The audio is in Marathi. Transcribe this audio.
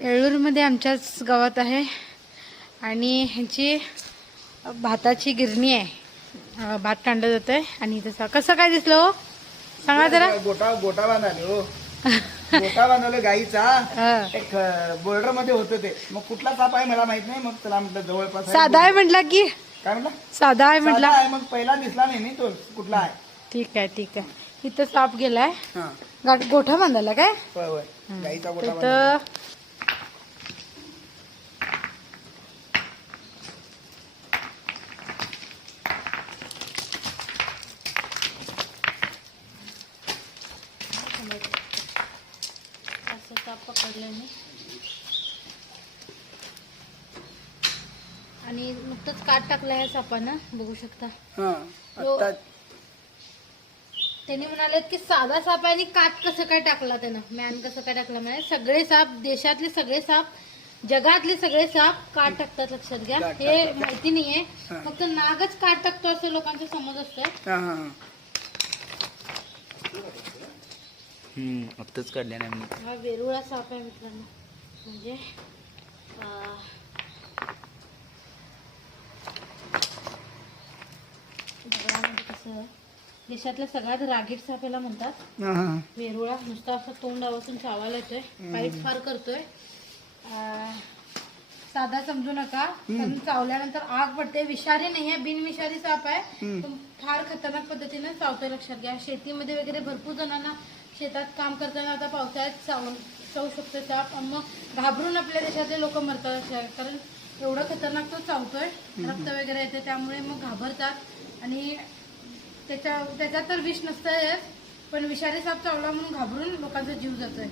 येळूरमध्ये आमच्याच गावात आहे आणि ह्यांची भाताची गिरणी आहे. भात काढलं जात आहे. आणि तसं कसं काय दिसलं हो सांगा जरा. गोटा बांधाले हो. गोटा बांधवलं गाईचा. एक बोर्डर मध्ये होतं ते. मग कुठला साप आहे मला माहित नाही. मग त्याला म्हटलं जवळपास साधा आहे म्हटला की. काय म्हटलं साधा आहे म्हटला. मग पहिला दिसला नाही तो कुठला आहे. ठीक आहे ठीक आहे. इथं साप गेलाय. गोठा बांधायला काय. गाईचा गोठा तर साप पकडले मी आणि नुकतंच काट टाकला आहे सापानं बघू शकता. त्यांनी म्हणाले की साधा साप आहे आणि काट कसं काय टाकला त्यानं मॅन कसं काय टाकला म्हणजे सगळे साप देशातले सगळे साप जगातले सगळे साप काट टाकतात लक्षात घ्या. हे माहिती नाहीये फक्त नागच काट टाकतो असं लोकांचा समज असतो. आत्ताच काढल्या नाही. हा वेरुळा साप आहे मित्रांनो. म्हणजे कसं देशातल्या सगळ्यात रागीट सापाला म्हणतात वेरुळा. नुसता असं तोंड आवाजून चावायला येतोय. फाईट फार करतोय. साधा समजू नका पण चावल्यानंतर आग पडते. विषारी नाहीये बिनविषारी साप आहे. फार खतरनाक पद्धतीने चावतोय लक्षात घ्या. शेतीमध्ये वगैरे भरपूर जणांना शेतात काम करताना आता पावसाळ्यात चावू शकतो साप. मग घाबरून आपल्या देशातले लोक मरतात कारण एवढं खतरनाक तो चावतोय. रक्त वगैरे येते त्यामुळे मग घाबरतात आणि त्याच्यात तर विष नसतंय पण विषारी साप चावला म्हणून घाबरून लोकांचा जीव जातोय.